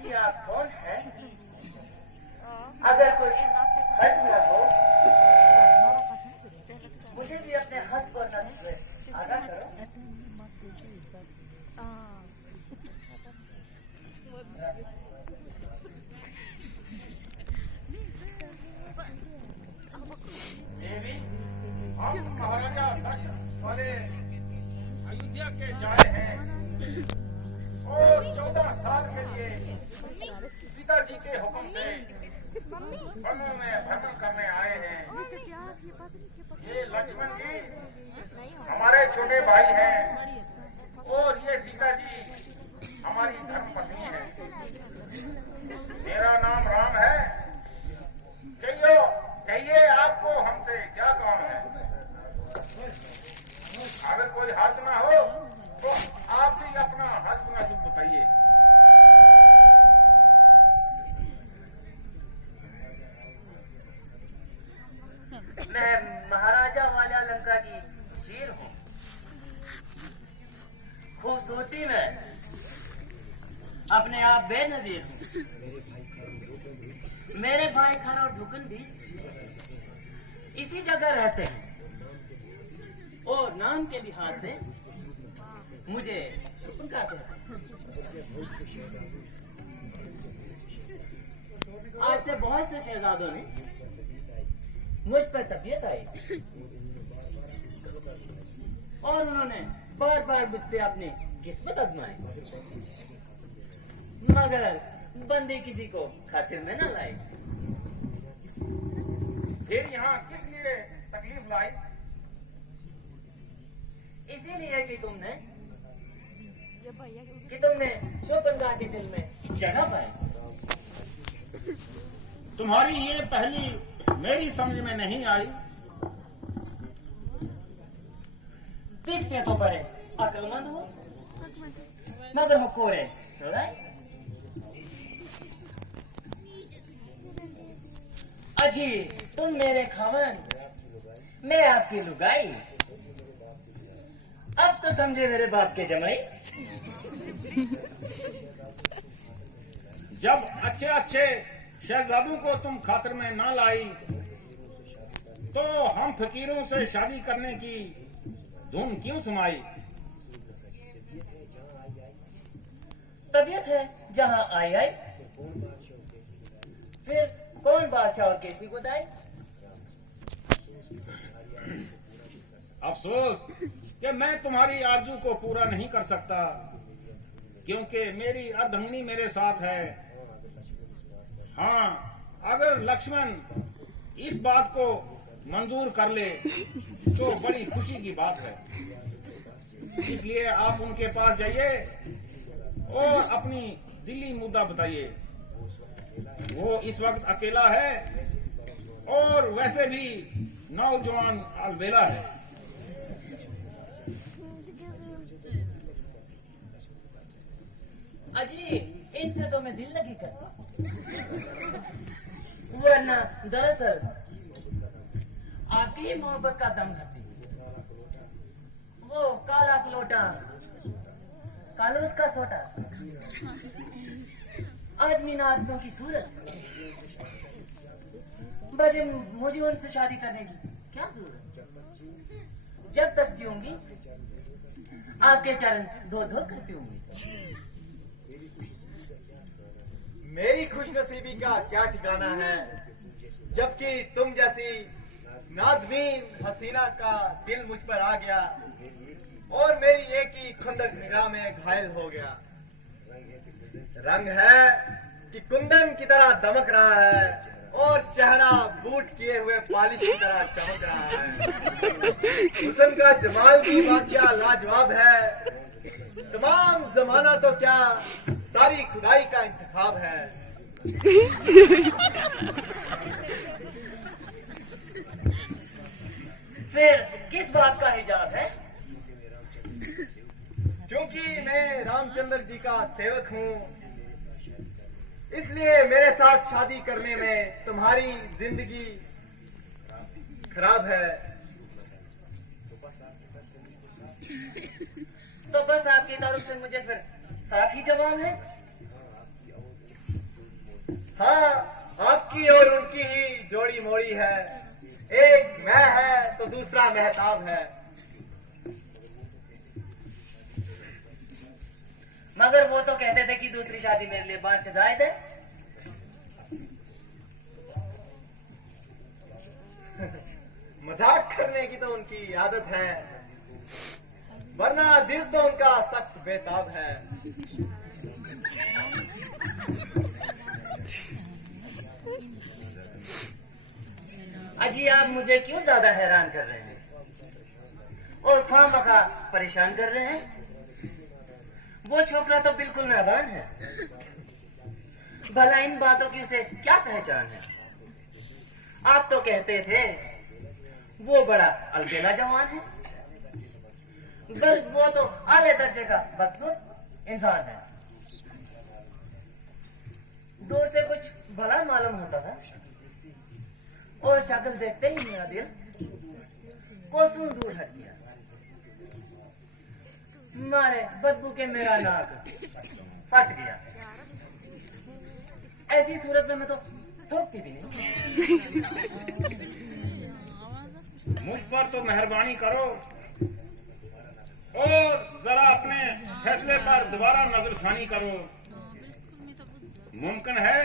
जी आप कौन हैं? अगर कुछ खर्च न हो मुझे भी अपने हंस और नच से आगाह करो। देवी, हम महाराजा दशरथ वाले अयोध्या के जाए हैं और 14 साल के लिए पिताजी के हुक्म से वनों में भ्रमण करने आए हैं। ये लक्ष्मण जी हमारे छोटे भाई हैं और ये सीता जी हमारी धर्म पत्नी है। मेरा नाम राम है। कहिए आपको हमसे क्या काम है? अगर कोई हर्ज ना हो शेर हूँ, खूबसूरती में अपने आप बेनजीर हूँ। मेरे भाई खर और ढुकन भी इसी जगह रहते हैं और नाम के लिहाज से मुझे सुपन का कहते हैं। आज से बहुत से शहजादों ने मुझ पर तबीयत आई और उन्होंने बार बार मुझ पे अपनी किस्मत आजमाई, मगर बंदी किसी को खातिर में न लाई। फिर यहाँ किस लिए तकलीफ लाई? इसीलिए कि तुमने शोपनका के दिल में जगह पाई। तुम्हारी ये पहली मेरी समझ में नहीं आई। दिखते तो बड़े अक्लमंद हो, मगर हो कोरे सोराय। अजी तुम मेरे खावन, मैं आपकी लुगाई। अब तो समझे मेरे बाप के जमाई। जब अच्छे अच्छे शहजादों को तुम खातिर में ना लाई तो हम फकीरों से शादी करने की धुन क्यों सुनाई? तबीयत है जहाँ आई आई, फिर कौन बादशाह और कैसी को दाए? अफसोस कि मैं तुम्हारी आरजू को पूरा नहीं कर सकता, क्योंकि मेरी अर्धांगिनी मेरे साथ है। हाँ, अगर लक्ष्मण इस बात को मंजूर कर ले तो बड़ी खुशी की बात है। इसलिए आप उनके पास जाइए और अपनी दिली मुद्दा बताइए। वो इस वक्त अकेला है और वैसे भी नौजवान अलबेला है। अजी इनसे तो मैं दिल लगी करता, वरना दरअसल आपकी ही मोहब्बत का दम हटी। वो काला कलोटा, कालूस का सोटा, आदमी ना आदमियों की सूरत, बजे मुझे उनसे शादी करने की क्या जरूरत? जब तक जीऊंगी आपके चरण धो धो कर पीऊंगी। मेरी खुशनसीबी का क्या ठिकाना है, जबकि तुम जैसी नाज़मीन हसीना का दिल मुझ पर आ गया और मेरी एक ही खुंदक निगाह में घायल हो गया। रंग है कि कुंदन की तरह दमक रहा है और चेहरा बूट किए हुए पॉलिश की तरह चमक रहा है। हुस्न का जमाल की बात क्या लाजवाब है, तमाम जमाना तो क्या सारी खुदाई का इंतखाब है। फिर किस बात का हिजाब है? क्योंकि मैं रामचंद्र जी का सेवक हूँ, इसलिए मेरे साथ शादी करने में तुम्हारी जिंदगी खराब है। तो बस आपकी तरफ से मुझे फिर साफ ही जवाब है। हाँ, आपकी और उनकी ही जोड़ी मोड़ी है। एक मैं है तो दूसरा महताब है। मगर वो तो कहते थे कि दूसरी शादी मेरे लिए बाश जायद है। मजाक करने की तो उनकी आदत है, वरना दिल तो उनका सख्त बेताब है। अजी आप मुझे क्यों ज्यादा हैरान कर रहे हैं और खामखा परेशान कर रहे हैं? वो छोकरा तो बिल्कुल नादान है, भला इन बातों की उसे क्या पहचान है? आप तो कहते थे वो बड़ा अलबेला जवान है, बल्कि वो तो आले दर्जे का बदसूरत इंसान है। दूर से कुछ भला मालूम होता था और शक्ल देखते ही मेरा दिल कोसों दूर हट गया। मारे बदबू के मेरा नाक फट गया। ऐसी सूरत में मैं तो थोकती भी नहीं। मुझ पर तो मेहरबानी करो और जरा अपने फैसले पर दोबारा नजरसानी करो। मुमकिन है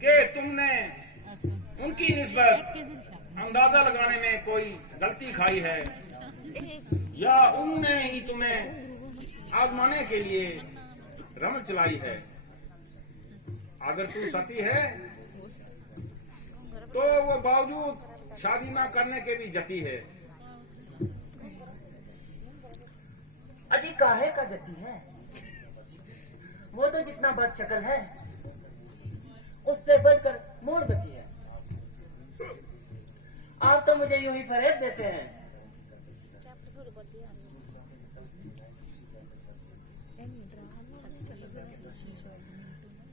कि तुमने उनकी निस्बत अंदाजा लगाने में कोई गलती खाई है, या उन्होंने ही तुम्हें आजमाने के लिए रमल चलाई है। अगर तू सती है तो वो बावजूद शादी ना करने के भी जती है। अजी काहे का जती है? वो तो जितना बदशक्ल है उससे बढ़कर मोरबती है। आप तो मुझे यूं ही फरेब देते हैं।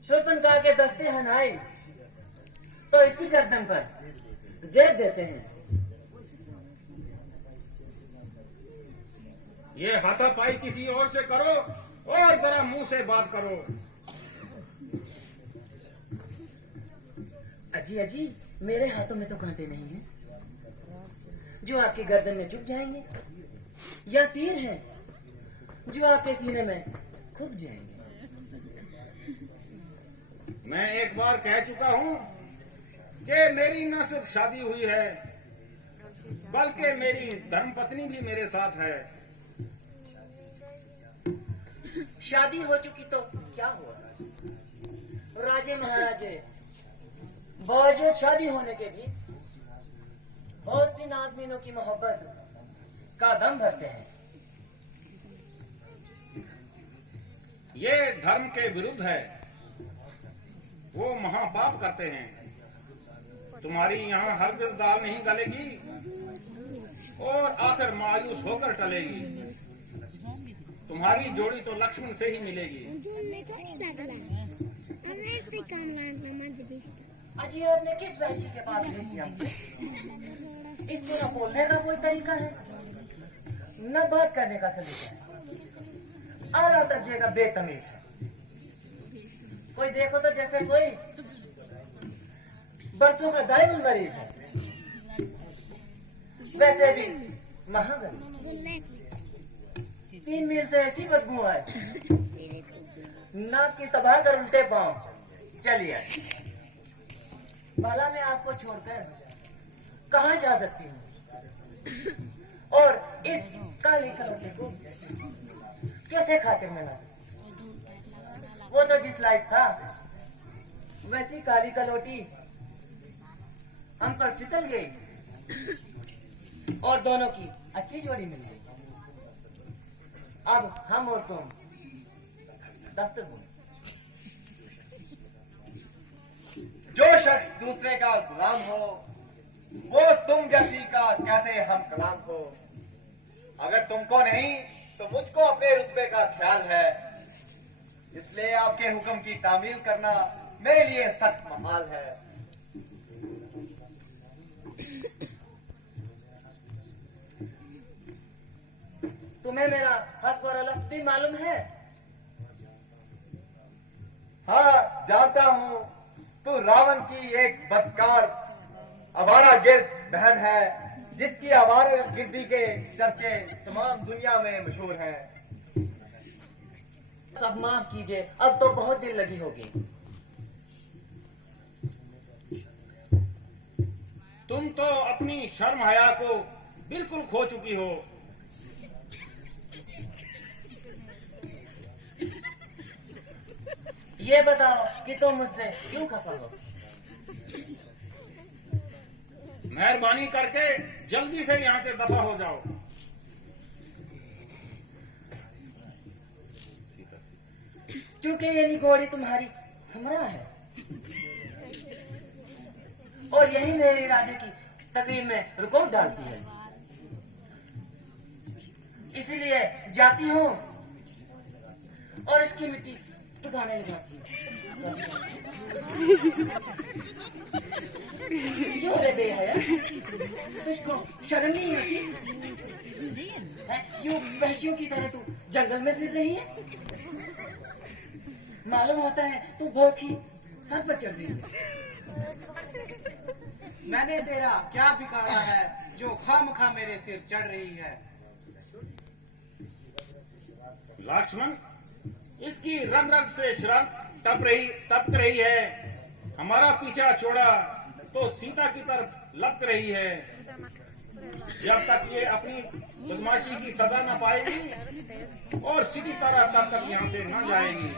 शूरपनखा के दस्ते हनाए तो इसी गर्दन पर जेब देते हैं। ये हाथापाई किसी और से करो और जरा मुंह से बात करो। अजी अजी मेरे हाथों में तो कांटे नहीं हैं जो आपकी गर्दन में चुभ जाएंगे, या तीर हैं जो आपके सीने में खुद जाएंगे। मैं एक बार कह चुका हूं कि मेरी न सिर्फ शादी हुई है बल्कि मेरी धर्मपत्नी भी मेरे साथ है। शादी हो चुकी तो क्या हुआ? राजे महाराजे बावजूद शादी होने के भी और सी नाज़नीनों की मोहब्बत का दम भरते हैं। ये धर्म के विरुद्ध है, वो महापाप करते हैं। तुम्हारी यहाँ हरगिज़ दाल नहीं गलेगी और आखिर मायूस होकर टलेगी। तुम्हारी जोड़ी तो लक्ष्मण से ही मिलेगी। अजी आपने किस वैश्य के पास भेज दिया? इसको न बोलने का कोई तरीका है न बात करने का सलीका है, आला दर्जे का बेतमीज है। कोई देखो तो जैसे कोई बरसों का दाइम मरीज है, वैसे भी महागरीब। 3 मील से ऐसी बदबू है नाक की तबाह कर उल्टे पांव। चलिए भला मैं आपको छोड़कर कहाँ जा सकती हूँ, और इस काली कलौटे को कैसे खातिर में ला? वो तो जिस लायक था वैसी काली कलौटी हम पर फिसल गई और दोनों की अच्छी जोड़ी मिली। अब हम और तुम दफ्तर हो। जो शख्स दूसरे का गुलाम हो वो तुम जैसी का कैसे हम कलाम हो। अगर तुमको नहीं तो मुझको अपने रुतबे का ख्याल है, इसलिए आपके हुक्म की तामील करना मेरे लिए सख्त महाल है। तुम्हें मेरा हस्ब और अलस भी मालूम है? हाँ जानता हूँ, तू रावण की एक बदकार आवारा गिर्द बहन है जिसकी आवारा गिर्दी के चर्चे तमाम दुनिया में मशहूर हैं। सब माफ कीजिए, अब तो बहुत दिल लगी होगी। तुम तो अपनी शर्म हया को बिल्कुल खो चुकी हो। ये बताओ कि तुम मुझसे क्यों खफा हो? मेहरबानी करके जल्दी से यहाँ से दफा हो जाओ। क्योंकि ये निगोड़ी तुम्हारी हमरा है और यही मेरे इरादे की तकरीर में रुकावट डालती है। इसीलिए जाती हूँ और इसकी मिट्टी सुखाने लगाती हूँ। क्यों रे बेहया, तुझको शर्म नहीं आती? क्यों वहशियों की तरह तू जंगल में फिर रही है। मालूम होता है तू भौंकी सर पर चढ़ रही है। मैंने तेरा क्या बिगाड़ा है जो खामखा मेरे सिर चढ़ रही है? लक्ष्मण, इसकी रग रग से शराब तप रही है। हमारा पीछा छोड़ा तो सीता की तरफ लपक रही है। जब तक ये अपनी बदमाशी की सजा न पाएगी और सीधी तरह तब तक यहाँ से न जाएगी।